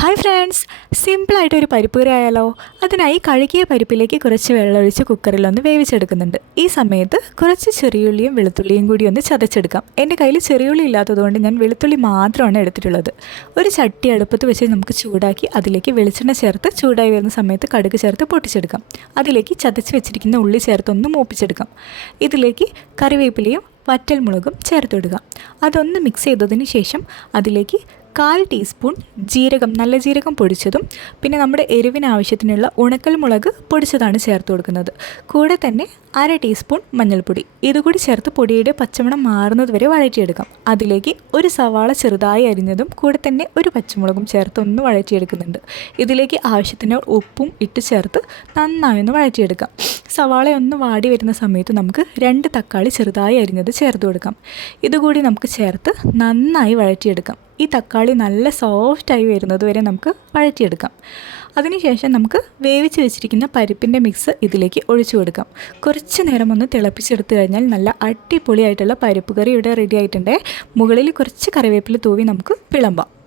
Hi friends സിമ്പിളായിട്ട് ഒരു പരിപ്പ് കറി ആയാലോ അതിനായി കഴുകിയ പരിപ്പിലേക്ക് കുറച്ച് വെള്ളമൊഴിച്ച് കുക്കറിലൊന്ന് വേവിച്ചെടുക്കുന്നുണ്ട്. ഈ സമയത്ത് കുറച്ച് ചെറിയുള്ളിയും വെളുത്തുള്ളിയും കൂടി ഒന്ന് ചതച്ചെടുക്കാം. എന്റെ കയ്യിൽ ചെറിയുള്ളി ഇല്ലാത്തതുകൊണ്ട് ഞാൻ വെളുത്തുള്ളി മാത്രമാണ് എടുത്തിട്ടുള്ളത്. ഒരു ചട്ടി അടുപ്പത്ത് വെച്ച് നമുക്ക് ചൂടാക്കി അതിലേക്ക് വെളിച്ചെണ്ണ ചേർത്ത് ചൂടായി വരുന്ന സമയത്ത് കടുക് ചേർത്ത് പൊട്ടിച്ചെടുക്കാം. അതിലേക്ക് ചതച്ച് വെച്ചിരിക്കുന്ന ഉള്ളി ചേർത്ത് ഒന്ന് മൂപ്പിച്ചെടുക്കാം. ഇതിലേക്ക് കറിവേപ്പിലയും വറ്റൽമുളകും ചേർത്തിടുക അതൊന്ന് മിക്സ് ചെയ്തതിന് ശേഷം അതിലേക്ക് കാൽ ടീസ്പൂൺ ജീരകം നല്ല ജീരകം പൊടിച്ചതും പിന്നെ നമ്മുടെ എരിവിന് ആവശ്യത്തിനുള്ള ഉണക്കൽ മുളക് പൊടിച്ചതാണ് ചേർത്ത് കൊടുക്കുന്നത്. കൂടെ തന്നെ അര ടീസ്പൂൺ മഞ്ഞൾപ്പൊടി. ഇതുകൂടി ചേർത്ത് പൊടിയുടെ പച്ചമണം മാറുന്നത് വരെ വഴറ്റിയെടുക്കാം. അതിലേക്ക് ഒരു സവാള ചെറുതായി അരിഞ്ഞതും കൂടെ തന്നെ ഒരു പച്ചമുളകും ചേർത്ത് ഒന്ന് വഴറ്റിയെടുക്കുന്നുണ്ട്. ഇതിലേക്ക് ആവശ്യത്തിന് ഉപ്പും ഇട്ട് ചേർത്ത് നന്നായി ഒന്ന് വഴറ്റിയെടുക്കാം. സവാള ഒന്ന് വാടി വരുന്ന സമയത്ത് നമുക്ക് രണ്ട് തക്കാളി ചെറുതായി അരിഞ്ഞത് ചേർത്ത് കൊടുക്കാം. ഇതുകൂടി നമുക്ക് ചേർത്ത് നന്നായി വഴറ്റിയെടുക്കാം. ഈ തക്കാളി നല്ല സോഫ്റ്റായി വരുന്നത് വരെ നമുക്ക് വഴറ്റിയെടുക്കാം. അതിനുശേഷം നമുക്ക് വേവിച്ച് വെച്ചിരിക്കുന്ന പരിപ്പിന്റെ മിക്സ് ഇതിലേക്ക് ഒഴിച്ചു കൊടുക്കാം. കുറച്ച് നേരം ഒന്ന് തിളപ്പിച്ചെടുത്തു കഴിഞ്ഞാൽ നല്ല അടിപൊളിയായിട്ടുള്ള പരിപ്പ് കറി ഇവിടെ റെഡി ആയിട്ടുണ്ട്. മുകളിൽ കുറച്ച് കറിവേപ്പില തൂവി നമുക്ക് വിളമ്പാം.